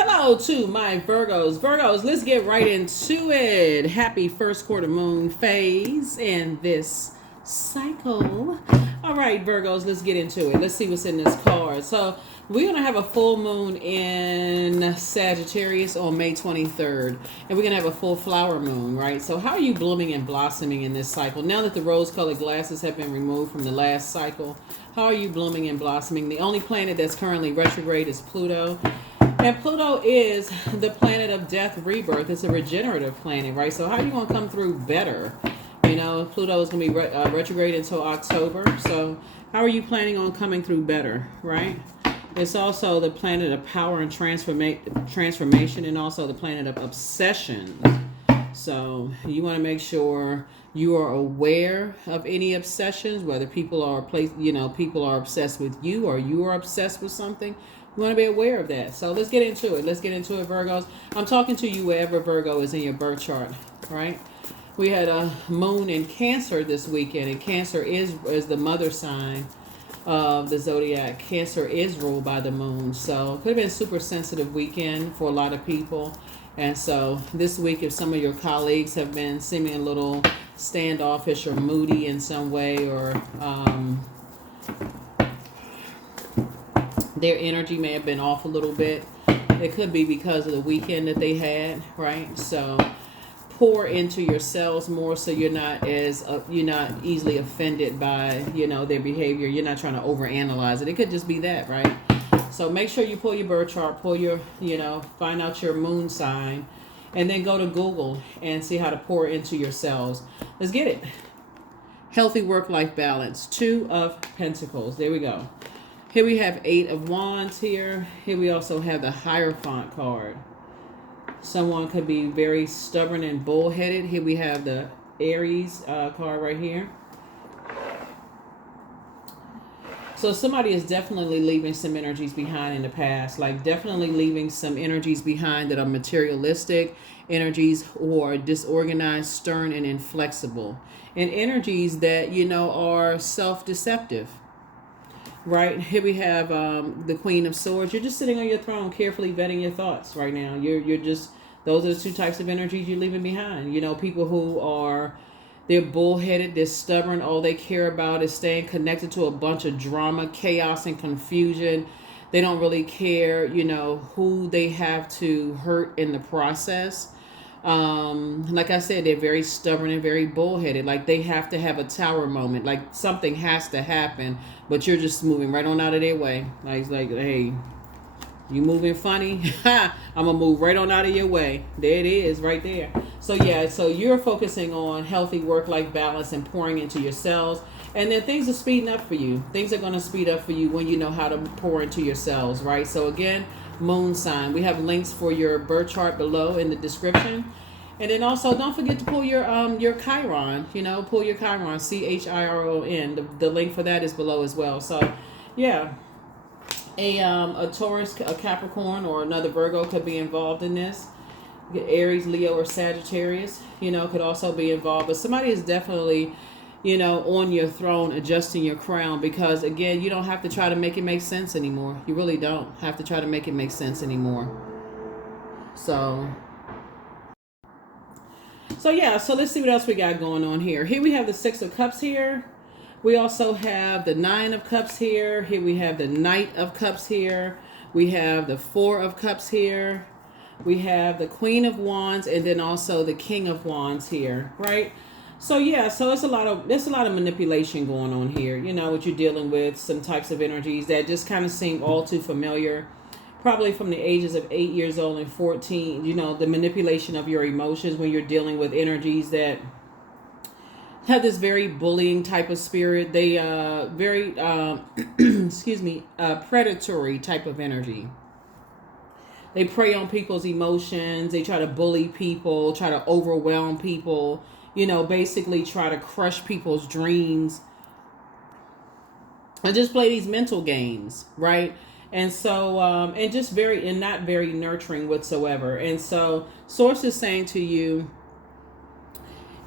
Hello to my Virgos. Virgos, let's get right into it. Happy first quarter moon phase in this cycle. All right, Virgos, let's get into it. Let's see what's in this card. So, we're going to have a full moon in Sagittarius on May 23rd. And we're going to have a full flower moon, right? So, how are you blooming and blossoming in this cycle? Now that the rose colored glasses have been removed from the last cycle, how are you blooming and blossoming? The only planet that's currently retrograde is Pluto. And Pluto is the planet of death, rebirth. It's a regenerative planet, right? So how are you going to come through better? You know, Pluto is going to be retrograde until October. So how are you planning on coming through better, right? It's also the planet of power and transformation, and also the planet of obsession. So you want to make sure you are aware of any obsessions, whether people are people are obsessed with you or you are obsessed with something. You want to be aware of that. So let's get into it. Let's get into it, Virgos. I'm talking to you wherever Virgo is in your birth chart, right? We had a moon in Cancer this weekend, and Cancer is the mother sign of the zodiac. Cancer is ruled by the moon. So it could have been a super sensitive weekend for a lot of people. And so this week, if some of your colleagues have been seeming a little standoffish or moody in some way, or their energy may have been off a little bit, it could be because of the weekend that they had, right? So pour into yourselves more, so you're not easily offended by their behavior. You're not trying to overanalyze it. It could just be that, right? So make sure you pull your birth chart, pull your find out your moon sign, and then go to Google and see how to pour into yourselves. Let's get it. Healthy work-life balance. 2 of Pentacles. There we go. Here we have 8 of Wands here. Here we also have the Hierophant card. Someone could be very stubborn and bullheaded. Here we have the Aries card right here. So somebody is definitely leaving some energies behind in the past. Like definitely leaving some energies behind that are materialistic energies, or disorganized, stern, and inflexible. And energies that, are self-deceptive. Right, here we have the Queen of Swords. You're just sitting on your throne, carefully vetting your thoughts right now. You're just, those are the 2 types of energies you're leaving behind. People who are, they're bullheaded, they're stubborn. All they care about is staying connected to a bunch of drama, chaos, and confusion. They don't really care, who they have to hurt in the process. Like I said, they're very stubborn and very bullheaded. Like they have to have a tower moment. Like something has to happen, but you're just moving right on out of their way. Like hey, you moving funny? I'm gonna move right on out of your way. There it is, right there. So yeah, so you're focusing on healthy work-life balance and pouring into yourselves, and then things are speeding up for you. Things are gonna speed up for you when you know how to pour into yourselves, right? So again, moon sign. We have links for your birth chart below in the description. And then also don't forget to pull your Chiron, pull your Chiron, Chiron. The link for that is below as well. So yeah, a Taurus, a Capricorn, or another Virgo could be involved in this. Aries, Leo, or Sagittarius, could also be involved. But somebody is definitely, on your throne, adjusting your crown, because again, you don't have to try to make it make sense anymore. You really don't have to try to make it make sense anymore. So yeah, so let's see what else we got going on here. Here we have the 6 of Cups here. We also have the 9 of Cups here. Here we have the Knight of Cups here. We have the 4 of Cups here. We have the Queen of Wands, and then also the King of Wands here, right? So yeah, so there's a lot of manipulation going on here. What you're dealing with, some types of energies that just kind of seem all too familiar. Probably from the ages of 8 years old and 14, the manipulation of your emotions when you're dealing with energies that have this very bullying type of spirit. They very predatory type of energy. They prey on people's emotions. They try to bully people, try to overwhelm people, basically try to crush people's dreams and just play these mental games, right? And so, and just not very nurturing whatsoever. And so, Source is saying to you,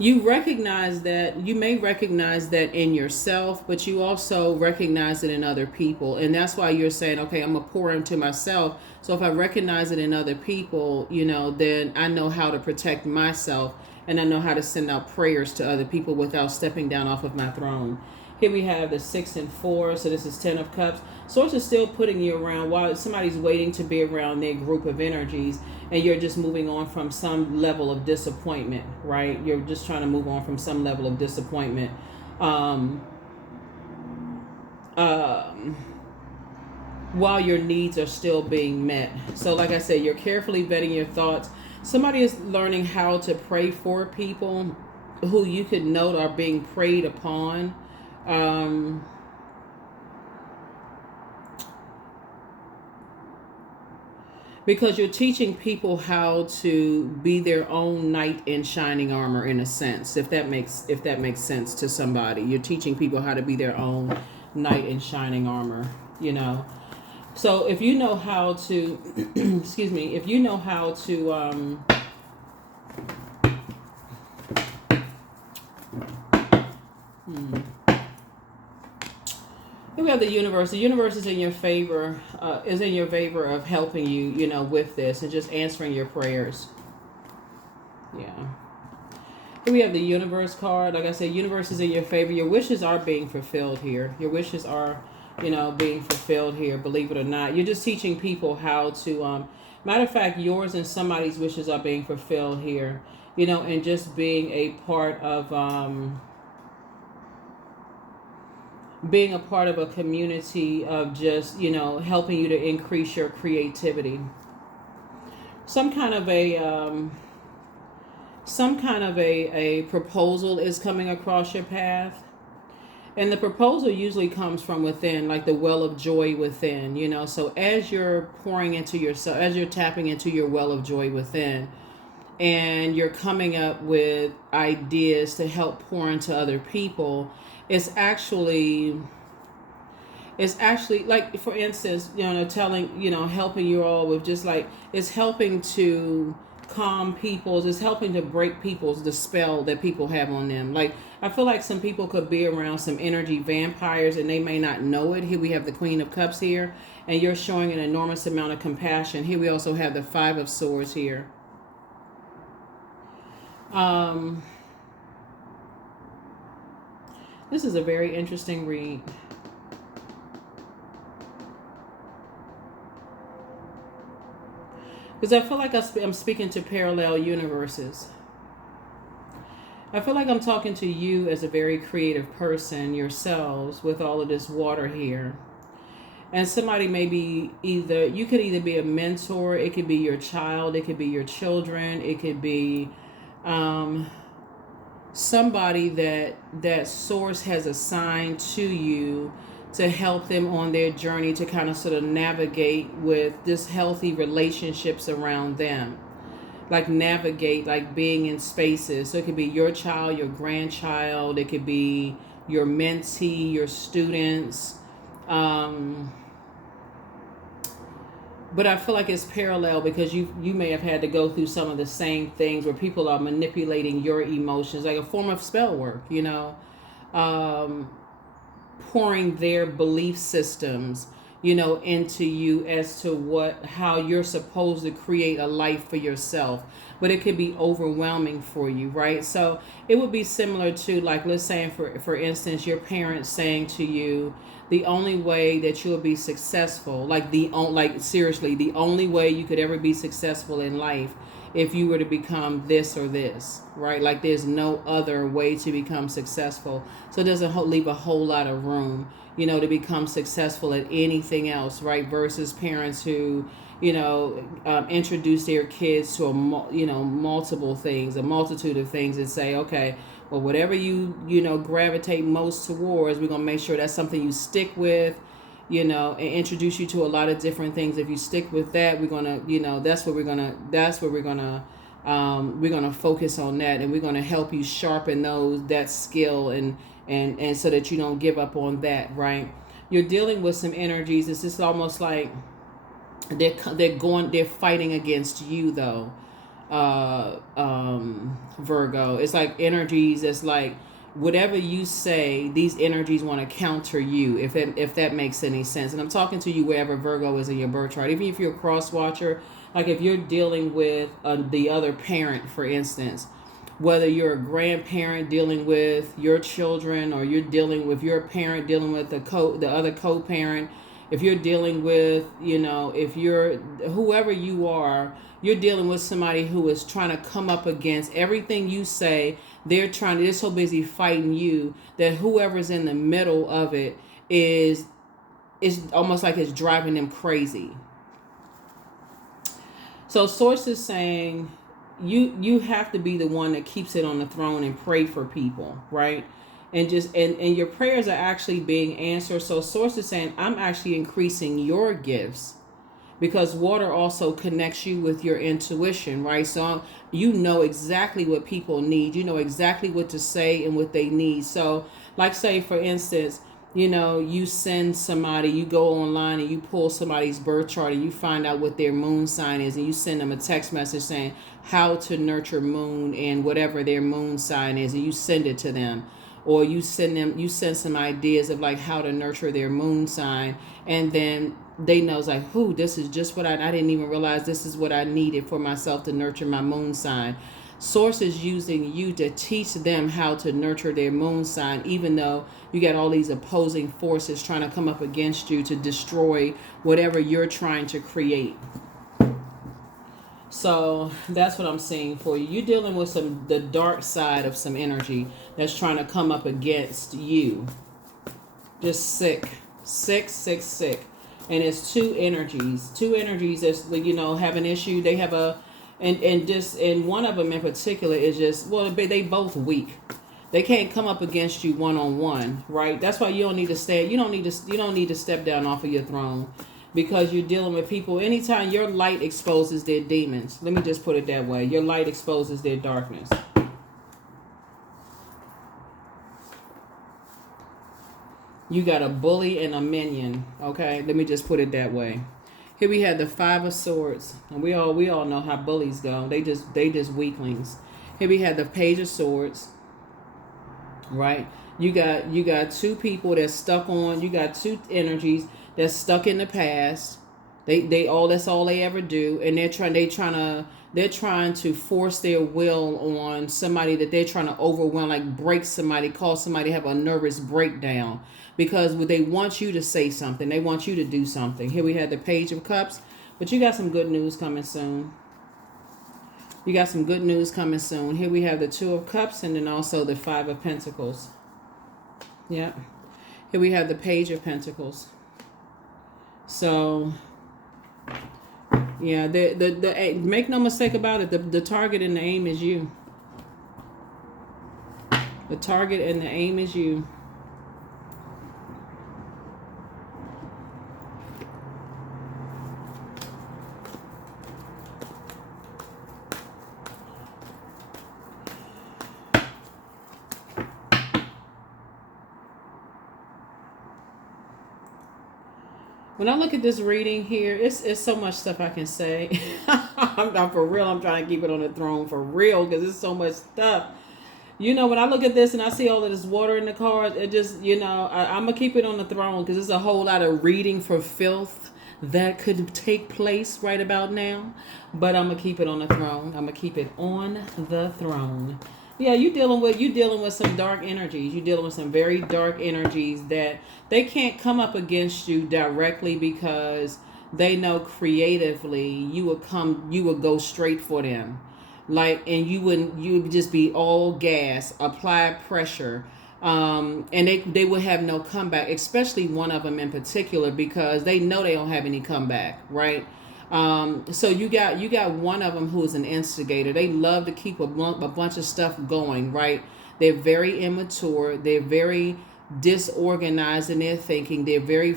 you recognize that, you may recognize that in yourself, but you also recognize it in other people. And that's why you're saying, okay, I'm going to pour into myself. So if I recognize it in other people, then I know how to protect myself, and I know how to send out prayers to other people without stepping down off of my throne. Here we have the 6 and 4. So this is 10 of Cups. Source is still putting you around while somebody's waiting to be around their group of energies, and you're just moving on from some level of disappointment, right? You're just trying to move on from some level of disappointment. While your needs are still being met. So like I said, you're carefully vetting your thoughts. Somebody is learning how to pray for people who you could note are being preyed upon. Because you're teaching people how to be their own knight in shining armor, in a sense, if that makes sense to somebody. You're teaching people how to be their own knight in shining armor, So if you know how to, excuse me, if you know how to, we have the universe. The universe is in your favor, of helping you, with this and just answering your prayers. Yeah. Here we have the universe card. Like I said, universe is in your favor. Your wishes are being fulfilled here. Your wishes are, being fulfilled here, believe it or not. You're just teaching people how to, matter of fact, yours and somebody's wishes are being fulfilled here, and just being a part of, being a part of a community of just, helping you to increase your creativity. Some kind of a proposal is coming across your path. And the proposal usually comes from within, like the well of joy within, So as you're pouring into yourself, as you're tapping into your well of joy within, and you're coming up with ideas to help pour into other people, it's actually like, for instance, helping you all with just like, it's helping to calm people's, it's helping to break the spell that people have on them. Like, I feel like some people could be around some energy vampires and they may not know it. Here we have the Queen of Cups here, and you're showing an enormous amount of compassion. Here we also have the 5 of Swords here. This is a very interesting read. Because I feel like I'm speaking to parallel universes. I feel like I'm talking to you as a very creative person yourselves with all of this water here. And somebody may be you could either be a mentor, it could be your child, it could be your children, it could be somebody that source has assigned to you to help them on their journey to kind of sort of navigate with this healthy relationships around them. Like navigate, like being in spaces. So it could be your child, your grandchild, it could be your mentee, your students. But I feel like it's parallel because you may have had to go through some of the same things where people are manipulating your emotions, like a form of spell work, pouring their belief systems, into you as to how you're supposed to create a life for yourself. But it could be overwhelming for you, right? So it would be similar to, like, let's say for instance, your parents saying to you, the only way that you'll be successful, seriously, the only way you could ever be successful in life if you were to become this or this, right? Like there's no other way to become successful. So it doesn't leave a whole lot of room, to become successful at anything else, right? Versus parents who, introduce their kids to multiple things, a multitude of things, and say, okay, well, whatever you gravitate most towards, we're going to make sure that's something you stick with, and introduce you to a lot of different things. If you stick with that, we're going to, that's where we're going to focus on that. And we're going to help you sharpen that skill and so that you don't give up on that, right? You're dealing with some energies. It's just almost like they're fighting against you though. Virgo. It's like energies. It's like whatever you say, these energies want to counter you. If that makes any sense. And I'm talking to you wherever Virgo is in your birth chart. Even if you're a cross watcher, like if you're dealing with the other parent, for instance, whether you're a grandparent dealing with your children, or you're dealing with your parent dealing with the other co-parent, if you're dealing with, if you're whoever you are, you're dealing with somebody who is trying to come up against everything you say. They're so busy fighting you that whoever's in the middle of it is almost like it's driving them crazy. So source is saying you have to be the one that keeps it on the throne and pray for people, right? And your prayers are actually being answered. So source is saying, I'm actually increasing your gifts, because water also connects you with your intuition, right? So you know exactly what people need. You know exactly what to say and what they need. So like, say for instance, you send somebody, you go online and you pull somebody's birth chart and you find out what their moon sign is, and you send them a text message saying how to nurture moon and whatever their moon sign is, and you send it to them. Or you send some ideas of like how to nurture their moon sign, and then they know, it's like, this is just what I didn't even realize this is what I needed for myself to nurture my moon sign. Source is using you to teach them how to nurture their moon sign, even though you got all these opposing forces trying to come up against you to destroy whatever you're trying to create. So that's what I'm seeing for you. You're dealing with the dark side of some energy that's trying to come up against you. Just sick. And it's two energies that's, have an issue. They have and one of them in particular is just, they both weak. They can't come up against you one-on-one, right? That's why you don't need to step down off of your throne, because you're dealing with people. Anytime your light exposes their demons, let me just put it that way, your light exposes their darkness. You got a bully and a minion, okay? Let me just put it that way. Here we have the Five of Swords, and we all know how bullies go. They just weaklings. Here we have the Page of Swords, right? You got two people that's stuck on. You got two energies that's stuck in the past. That's all they ever do, and they're trying to force their will on somebody that they're trying to overwhelm, like break somebody, cause somebody to have a nervous breakdown, because they want you to say something, they want you to do something. Here we have the Page of Cups, but you got some good news coming soon. You got some good news coming soon. Here we have the Two of Cups, and then also the Five of Pentacles. Yeah. Here we have the Page of Pentacles. So yeah, the make no mistake about it, the target and the aim is you. The target and the aim is you. When I look at this reading here, it's so much stuff I can say. I'm for real. I'm trying to keep it on the throne for real, because it's so much stuff. When I look at this and I see all of this water in the cards, it just, I'm going to keep it on the throne, because there's a whole lot of reading for filth that could take place right about now. But I'm going to keep it on the throne. I'm going to keep it on the throne. Yeah, you're dealing with some dark energies. You're dealing with some very dark energies that they can't come up against you directly, because they know creatively you would go straight for them. And you would just be all gas, apply pressure. And they will have no comeback, especially one of them in particular, because they know they don't have any comeback, right? So you got one of them who is an instigator. They love to keep a bunch of stuff going, right? They're very immature. They're very disorganized in their thinking. They're very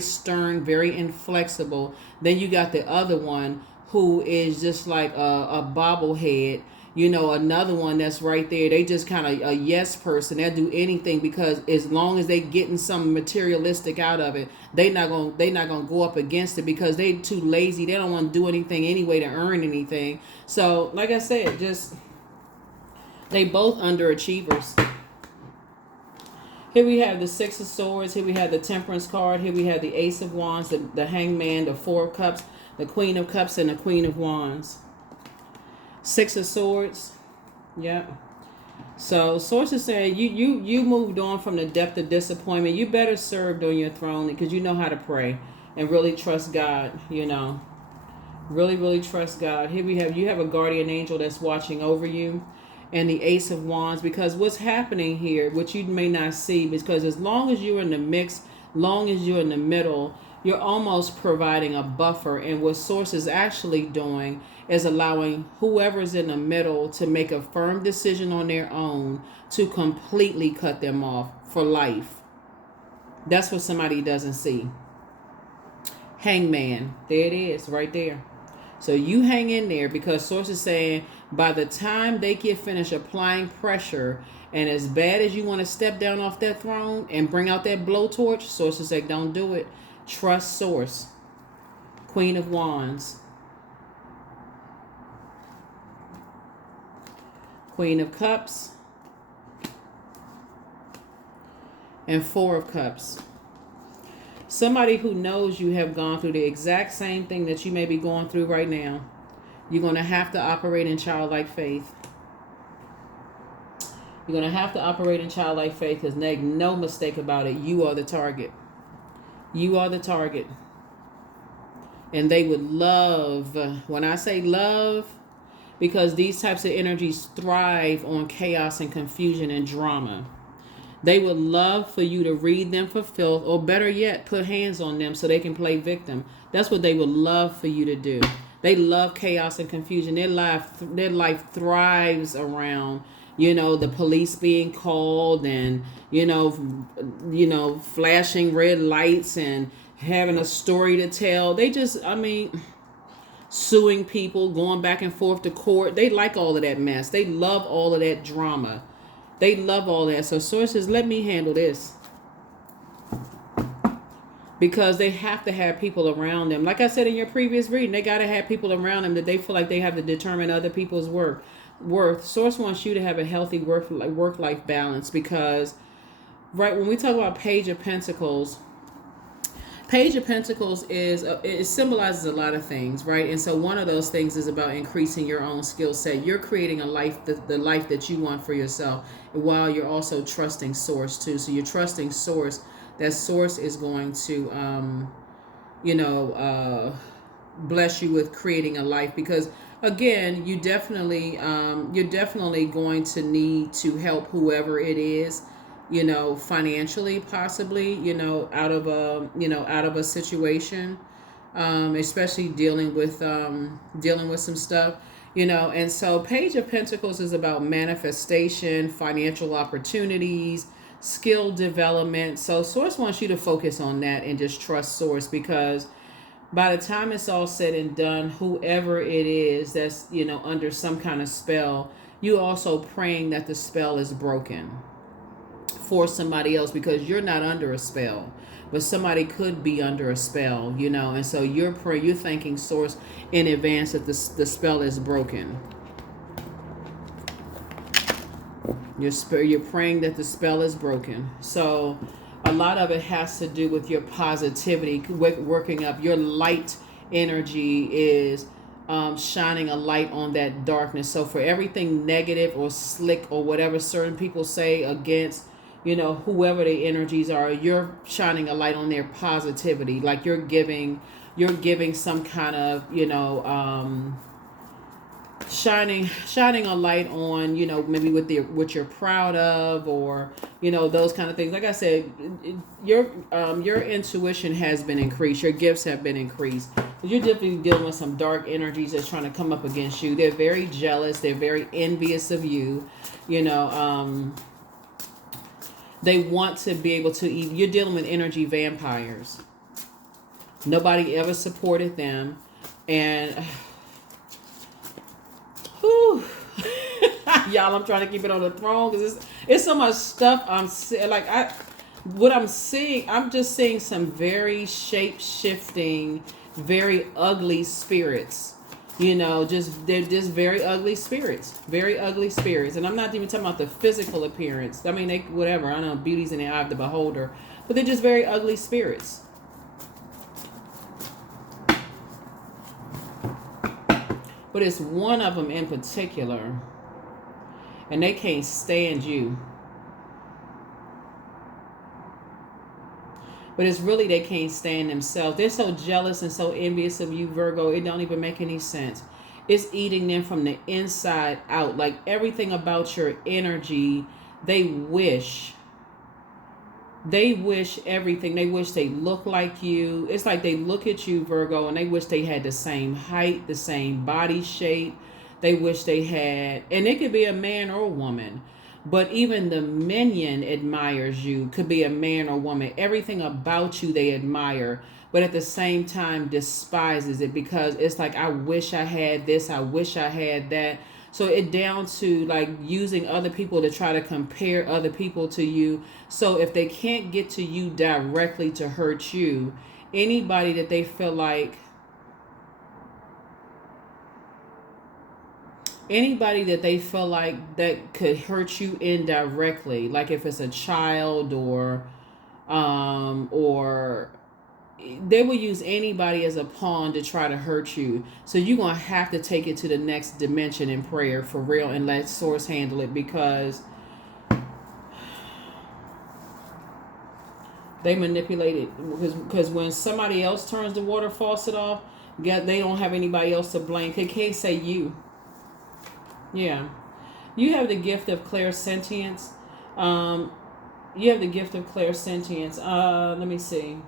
stern, very inflexible. Then you got the other one who is just like a bobblehead. You know, another one that's right there, they just kind of a yes person. They'll do anything because as long as they getting something materialistic out of it, they not gonna go up against it because they too lazy. They don't want to do anything anyway to earn anything. So like I said, just they both underachievers. Here we have the Six of Swords. Here we have the Temperance card. Here we have the Ace of Wands, the Hangman, the Four of Cups, the Queen of Cups, and the Queen of Wands. Six of Swords. Yep. So Source is saying you moved on from the depth of disappointment. You better served on your throne because you know how to pray and really trust God. You know, really trust God. Here we have you have a guardian angel that's watching over you, and the Ace of Wands, because what's happening here, which you may not see, because as long as you're in the mix, long as you're in the middle, you're almost providing a buffer. And what Source is actually doing is allowing whoever's in the middle to make a firm decision on their own to completely cut them off for life. That's what somebody doesn't see. Hangman. There it is, right there. So you hang in there because Source is saying by the time they get finished applying pressure, and as bad as you want to step down off that throne and bring out that blowtorch, Source is like, don't do it. Trust Source. Queen of Wands. Queen of Cups. And Four of Cups. Somebody who knows you have gone through the exact same thing that you may be going through right now. You're going to have to operate in childlike faith. You're going to have to operate in childlike faith because make no mistake about it, you are the target. You are the target. And they would love, when I say love, because these types of energies thrive on chaos and confusion and drama. They would love for you to read them for filth, or better yet, put hands on them so they can play victim. That's what they would love for you to do. They love chaos and confusion. Their life thrives around, the police being called and, flashing red lights and having a story to tell. They just, suing people, going back and forth to court. They like all of that mess. They love all of that drama. They love all that. So sources, let me handle this. Because they have to have people around them. Like I said in your previous reading, they got to have people around them that they feel like they have to determine other people's worth. Source wants you to have a healthy work-life balance because, right, when we talk about Page of Pentacles it symbolizes a lot of things, right? And so one of those things is about increasing your own skill set. You're creating a life, the life that you want for yourself, while you're also trusting Source too. So you're trusting Source, that Source is going to, bless you with creating a life. Because again, you're definitely going to need to help whoever it is, financially, possibly, out of a situation, especially dealing with some stuff, and so Page of Pentacles is about manifestation, financial opportunities, skill development. So Source wants you to focus on that and just trust Source, because by the time it's all said and done, whoever it is that's, under some kind of spell, you also praying that the spell is broken for somebody else, because you're not under a spell, but somebody could be under a spell, and so you're thanking Source in advance that the spell is broken. You're praying that the spell is broken. So a lot of it has to do with your positivity, working up your light energy is shining a light on that darkness. So for everything negative or slick or whatever certain people say against, whoever the energies are, you're shining a light on their positivity. Like you're giving some kind of, shining a light on, maybe what you're proud of, or, those kind of things. Like I said, your intuition has been increased. Your gifts have been increased. You're definitely dealing with some dark energies that's trying to come up against you. They're very jealous. They're very envious of you. They want to be able to eat. You're dealing with energy vampires. Nobody ever supported them. And, whew, Y'all, I'm trying to keep it on the throne because it's so much stuff what I'm seeing, I'm just seeing some very shape shifting, very ugly spirits. You know, they're just very ugly spirits, very ugly spirits. And I'm not even talking about the physical appearance. I mean, they whatever. I know beauty's in the eye of the beholder, but they're just very ugly spirits. But it's one of them in particular, and they can't stand you. But it's really they can't stand themselves. They're so jealous and so envious of you, Virgo. It don't even make any sense. It's eating them from the inside out. Like everything about your energy, they wish everything. They wish they look like you. It's like they look at you, Virgo, and they wish they had the same height, the same body shape. They wish they had, and it could be a man or a woman. But even the minion admires you. Could be a man or woman. Everything about you they admire, but at the same time despises it because it's like, I wish I had this. I wish I had that. So it down to like using other people to try to compare other people to you. So if they can't get to you directly to hurt you, anybody that they feel like that could hurt you indirectly, like if it's a child or they will use anybody as a pawn to try to hurt you. So you're going to have to take it to the next dimension in prayer for real and let source handle it, because they manipulate it. Because when somebody else turns the water faucet off, they don't have anybody else to blame. They can't say you. Yeah. You have the gift of clairsentience. Let me see.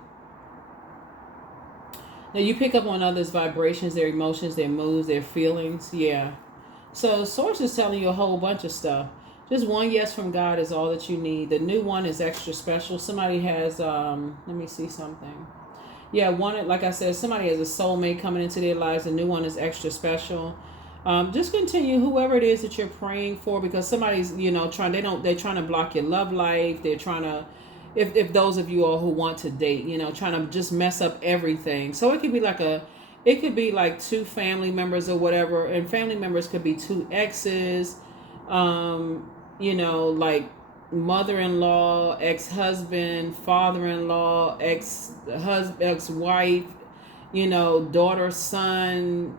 Now you pick up on others' vibrations, their emotions, their moods, their feelings. Yeah. So source is telling you a whole bunch of stuff. Just one yes from God is all that you need. The new one is extra special. Somebody has let me see something. Yeah, one, like I said, somebody has a soulmate coming into their lives. The new one is extra special. Just continue whoever it is that you're praying for, because somebody's, they're trying to block your love life. They're trying to, if those of you all who want to date, trying to just mess up everything. So it could be like two family members or whatever, and family members could be two exes, like mother-in-law, ex-husband, father-in-law, ex-wife, daughter, son,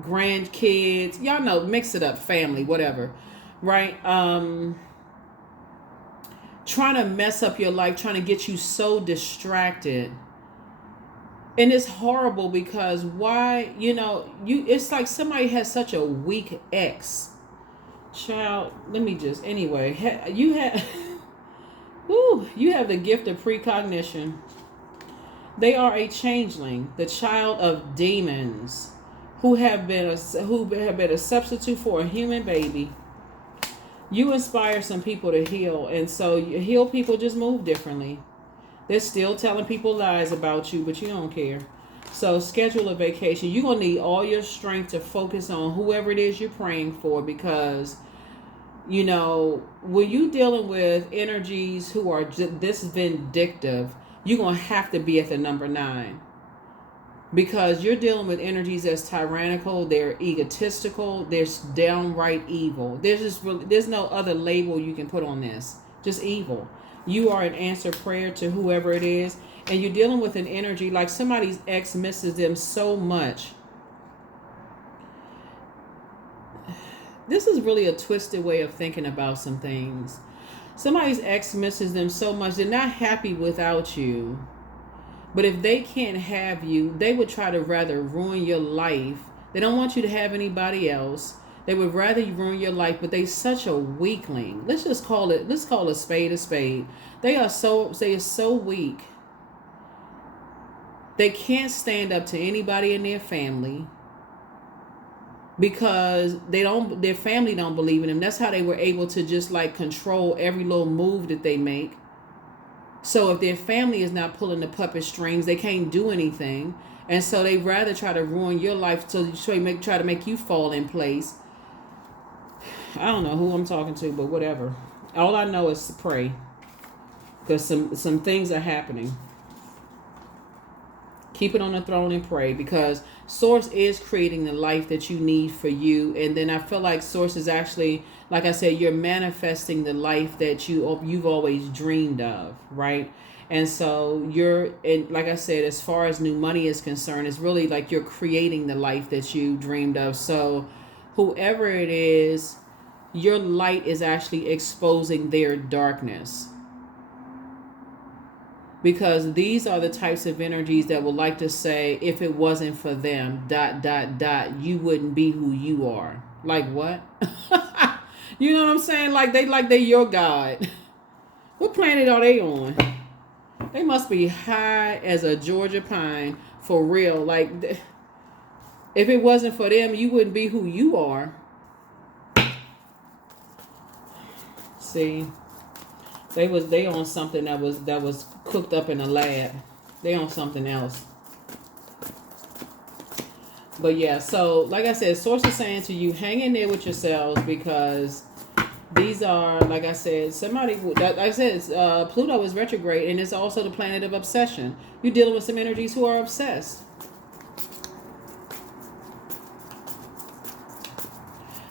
grandkids, y'all know, mix it up, family, whatever, right? Trying to mess up your life, trying to get you so distracted. And it's horrible because why, it's like somebody has such a weak ex. Child, you have you have the gift of precognition. They are a changeling, the child of demons, who have been a substitute for a human baby. You inspire some people to heal, and so you heal people just move differently. They're still telling people lies about you, but you don't care. So schedule a vacation. You're going to need all your strength to focus on whoever it is you're praying for, because, when you're dealing with energies who are this vindictive, you're going to have to be at the number 9. Because you're dealing with energies that's tyrannical, they're egotistical, they're downright evil. There's no other label you can put on this. Just evil. You are an answered prayer to whoever it is, and you're dealing with an energy like somebody's ex misses them so much. This is really a twisted way of thinking about some things. Somebody's ex misses them so much, they're not happy without you. But if they can't have you, they would try to rather ruin your life. They don't want you to have anybody else. They would rather you ruin your life, but they're such a weakling. Let's call a spade a spade. They are so weak. They can't stand up to anybody in their family because their family don't believe in them. That's how they were able to just like control every little move that they make. So if their family is not pulling the puppet strings, they can't do anything. And so they rather try to ruin your life, so try to make you fall in place. I don't know who I'm talking to, but whatever. All I know is to pray, because some things are happening. Keep it on the throne and pray, because Source is creating the life that you need for you. And then I feel like Source is actually, like I said, you're manifesting the life that you've always dreamed of, right? And so and like I said, as far as new money is concerned, it's really like you're creating the life that you dreamed of. So whoever it is, your light is actually exposing their darkness, because these are the types of energies that would like to say, if it wasn't for them, ... you wouldn't be who you are. Like what? You know what I'm saying? Like they your God. What planet are they on? They must be high as a Georgia pine, for real. Like, if it wasn't for them, you wouldn't be who you are. See, they on something that was cooked up in a lab. They on something else. But yeah, so like I said, Source is saying to you, hang in there with yourselves, because these are, like I said, Pluto is retrograde, and it's also the planet of obsession. You're dealing with some energies who are obsessed.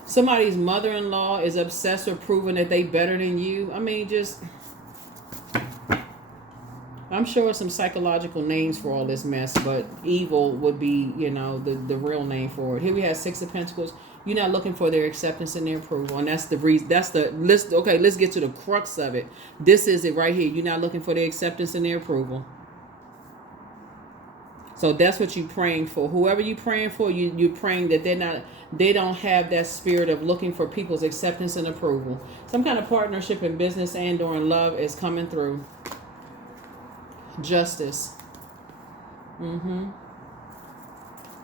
Somebody's mother-in-law is obsessed with proving that they better than you. I mean, I'm sure some psychological names for all this mess, but evil would be, the real name for it. Here we have Six of Pentacles. You're not looking for their acceptance and their approval, and that's the reason. Okay, let's get to the crux of it. This is it right here. You're not looking for their acceptance and their approval. So that's what you're praying for. Whoever you're praying for, you're praying that they don't have that spirit of looking for people's acceptance and approval. Some kind of partnership in business and or in love is coming through. Justice.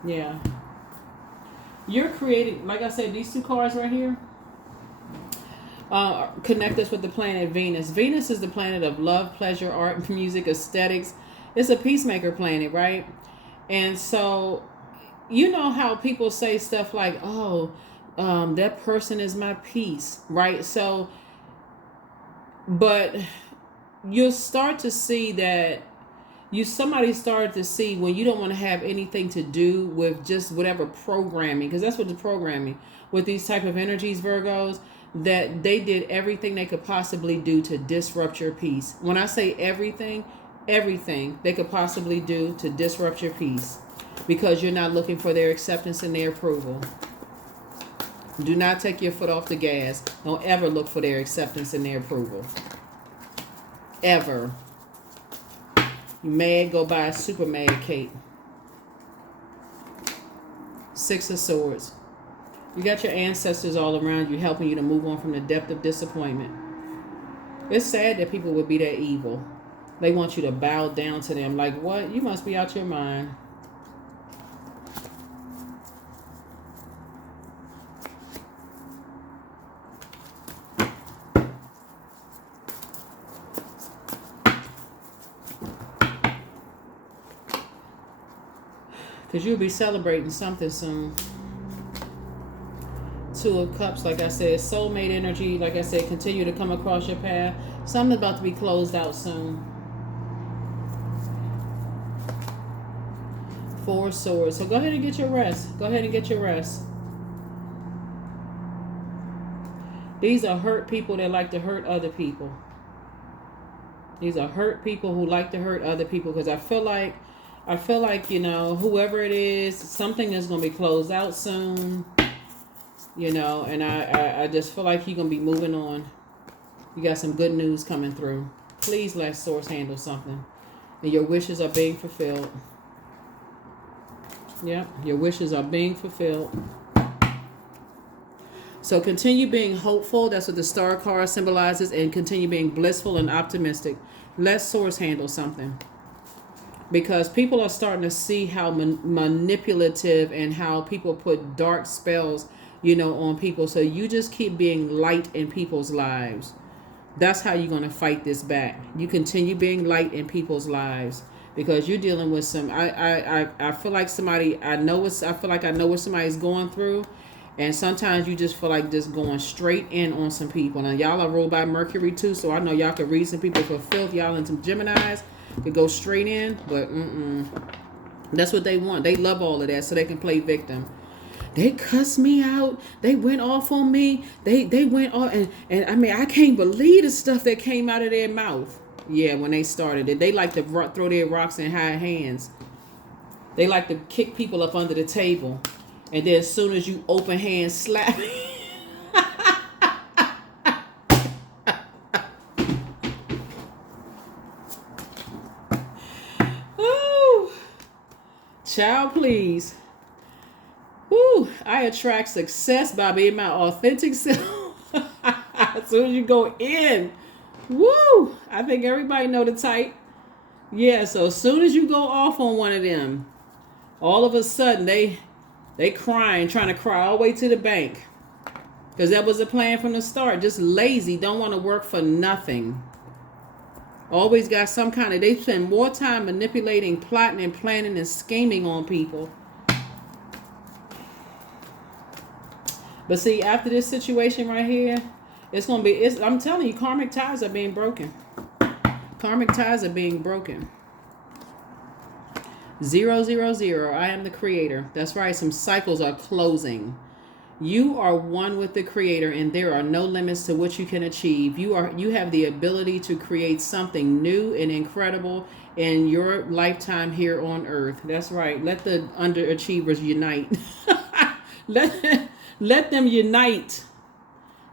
Yeah. You're creating, like I said, these two cards right here connect us with the planet Venus. Venus is the planet of love, pleasure, art, music, aesthetics. It's a peacemaker planet, right? And so, you know how people say stuff like, oh, that person is my peace, right? So, but you'll start to see that somebody started to see when you don't want to have anything to do with just whatever programming, because that's what the programming with these type of energies, Virgos, that they did everything they could possibly do to disrupt your peace. When I say everything they could possibly do to disrupt your peace, because you're not looking for their acceptance and their approval. Do not take your foot off the gas. Don't ever look for their acceptance and their approval. Ever. You mad, go buy a super mad cape. Six of Swords. You got your ancestors all around you, helping you to move on from the depth of disappointment. It's sad that people would be that evil. They want you to bow down to them. Like, what? You must be out your mind. Because you'll be celebrating something soon. Two of Cups, like I said, soulmate energy. Like I said, continue to come across your path. Something about to be closed out soon. Four of Swords. So go ahead and get your rest. Go ahead and get your rest. These are hurt people that like to hurt other people. These are hurt people who like to hurt other people, because I feel like, whoever it is, something is going to be closed out soon, and I just feel like you're going to be moving on. You got some good news coming through. Please let Source handle something. And your wishes are being fulfilled. Yep, your wishes are being fulfilled. So continue being hopeful. That's what the star card symbolizes. And continue being blissful and optimistic. Let Source handle something. Because people are starting to see how manipulative and how people put dark spells, on people. So you just keep being light in people's lives. That's how you're going to fight this back. You continue being light in people's lives, because you're dealing with some, I feel like somebody, I feel like I know what somebody's going through, And sometimes you just feel like just going straight in on some people. Now, y'all are ruled by Mercury too, so I know y'all could read some people for filth. Y'all and some Geminis could go straight in, but that's what they want. They love all of that so they can play victim. They cussed me out. They went off on me. They went off. And I mean, I can't believe the stuff that came out of their mouth. Yeah, when they started it. They like to throw their rocks and hide hands. They like to kick people up under the table. And then as soon as you open hand slap. Ooh. Child, please. Woo, I attract success by being my authentic self. As soon as you go in, woo, I think everybody know the type. Yeah, so as soon as you go off on one of them, all of a sudden they crying, trying to cry all the way to the bank. Because that was the plan from the start. Just lazy, don't want to work for nothing. Always got some kind of, they spend more time manipulating, plotting, and planning and scheming on people. But see, after this situation right here, it's going to be, I'm telling you, karmic ties are being broken. Karmic ties are being broken. 000, I am the creator. That's right, some cycles are closing. You are one with the creator, and there are no limits to what you can achieve. You have the ability to create something new and incredible in your lifetime here on earth. That's right. Let the underachievers unite. Let them unite.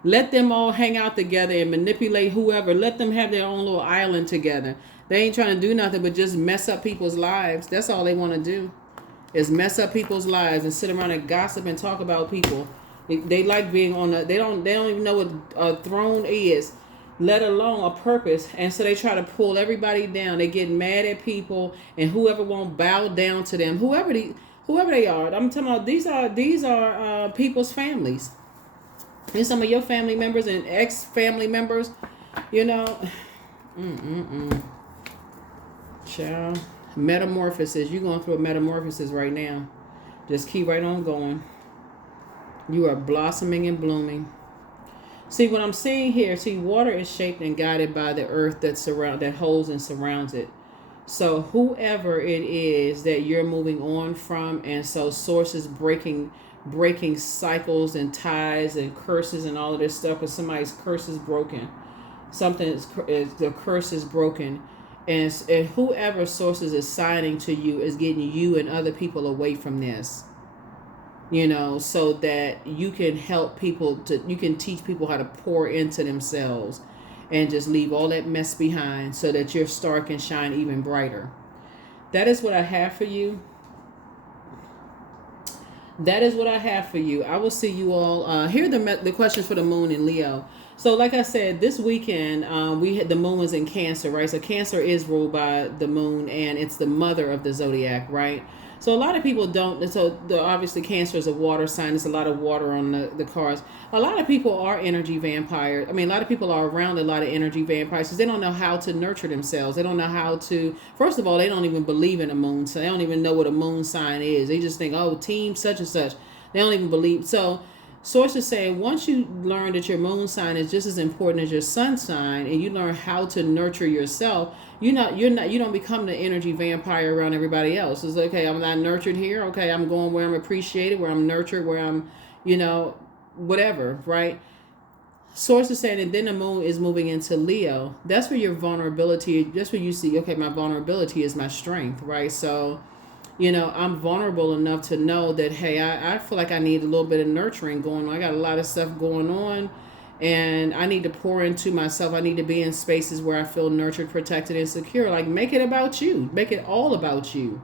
Let them all hang out together and manipulate whoever. Let them have their own little island together. They ain't trying to do nothing but just mess up people's lives. That's all they want to do, is mess up people's lives and sit around and gossip and talk about people. They like being on they don't even know what a throne is, let alone a purpose. And so they try to pull everybody down. They get mad at people and whoever won't bow down to them. Whoever they are. I'm talking about these are people's families. And some of your family members and ex-family members, you know. Child. Metamorphosis. You're going through a metamorphosis right now. Just keep right on going. You are blossoming and blooming. See, what I'm seeing here, water is shaped and guided by the earth that holds and surrounds it. So whoever it is that you're moving on from, and so sources breaking cycles and ties and curses and all of this stuff, because somebody's curse is broken. The curse is broken. And whoever sources is signing to you is getting you and other people away from this. You know, so that you can help people you can teach people how to pour into themselves and just leave all that mess behind so that your star can shine even brighter. That is what I have for you. That is what I have for you. I will see you all. Here are the questions for the moon in Leo. So like I said, this weekend, the moon was in Cancer, right? So Cancer is ruled by the moon, and it's the mother of the zodiac, right? So a lot of people don't. So obviously Cancer is a water sign. There's a lot of water on the cards. A lot of people are energy vampires. I mean, a lot of people are around a lot of energy vampires because they don't know how to nurture themselves. They don't know how to. First of all, they don't even believe in a moon. So they don't even know what a moon sign is. They just think, oh, team such and such. They don't even believe. So sources say once you learn that your moon sign is just as important as your sun sign, and you learn how to nurture yourself, you don't become the energy vampire around everybody else. It's okay, I'm not nurtured here. Okay, I'm going where I'm appreciated, where I'm nurtured, where I'm, whatever, right? Sources saying, and then the moon is moving into Leo. That's where your vulnerability. That's where you see, okay, my vulnerability is my strength, right? So, I'm vulnerable enough to know that, hey, I feel like I need a little bit of nurturing going on. I got a lot of stuff going on, and I need to pour into myself. I need to be in spaces where I feel nurtured, protected, and secure. Like, make it about you. Make it all about you,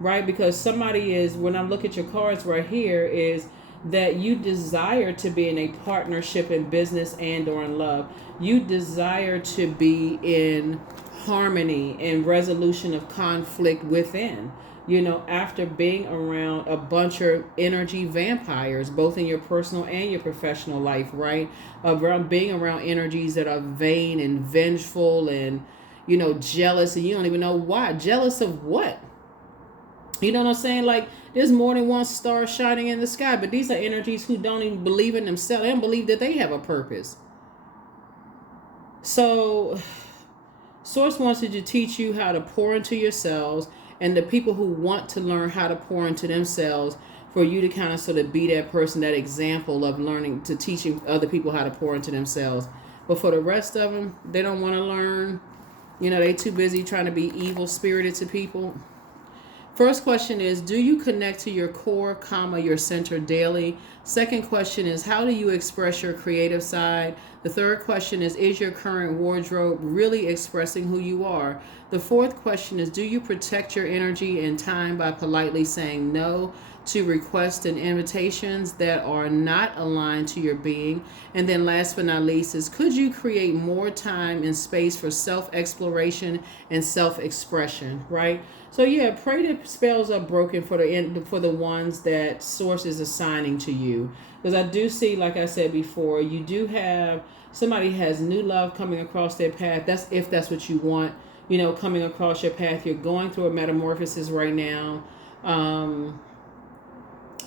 right? Because somebody is, when I look at your cards right here, is that you desire to be in a partnership in business and or in love. You desire to be in harmony and resolution of conflict within. After being around a bunch of energy vampires, both in your personal and your professional life, right? Around being around energies that are vain and vengeful and, jealous, and you don't even know why. Jealous of what? You know what I'm saying? Like, there's more than one star shining in the sky, but these are energies who don't even believe in themselves. They don't believe that they have a purpose. So, Source wants to teach you how to pour into yourselves, and the people who want to learn how to pour into themselves, for you to kind of sort of be that person, that example of learning to teaching other people how to pour into themselves. But for the rest of them, they don't want to learn. You know, they too busy trying to be evil spirited to people. First question is, do you connect to your core, comma, your center daily? Second question is, how do you express your creative side? The third question is your current wardrobe really expressing who you are? The fourth question is, do you protect your energy and time by politely saying no to requests and invitations that are not aligned to your being? And then last but not least is, could you create more time and space for self-exploration and self-expression, right? So yeah, pray that spells are broken for the ones that Source is assigning to you. Because I do see, like I said before, you do have somebody has new love coming across their path. That's if that's what you want, you know, coming across your path. You're going through a metamorphosis right now.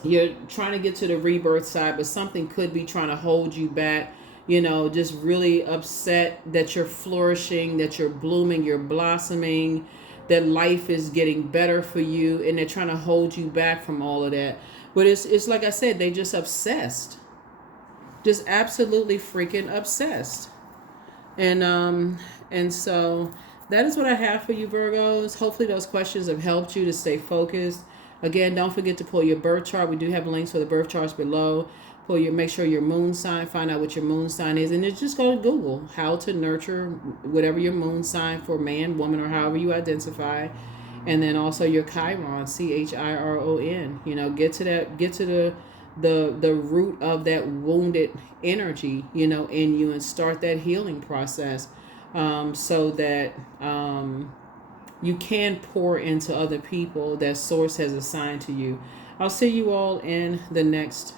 You're trying to get to the rebirth side, but something could be trying to hold you back. You know, just really upset that you're flourishing, that you're blooming, you're blossoming, that life is getting better for you, and they're trying to hold you back from all of that. But it's like I said, they just obsessed, just absolutely freaking obsessed. And so that is what I have for you, Virgos. Hopefully those questions have helped you to stay focused. Again, don't forget to pull your birth chart. We do have links for the birth charts below. Make sure your moon sign, find out what your moon sign is, and then just go to Google how to nurture whatever your moon sign for man, woman, or however you identify. And then also your Chiron, Chiron. You know, get to the root of that wounded energy, you know, in you, and start that healing process, so that you can pour into other people that Source has assigned to you. I'll see you all in the next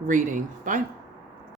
reading. Bye.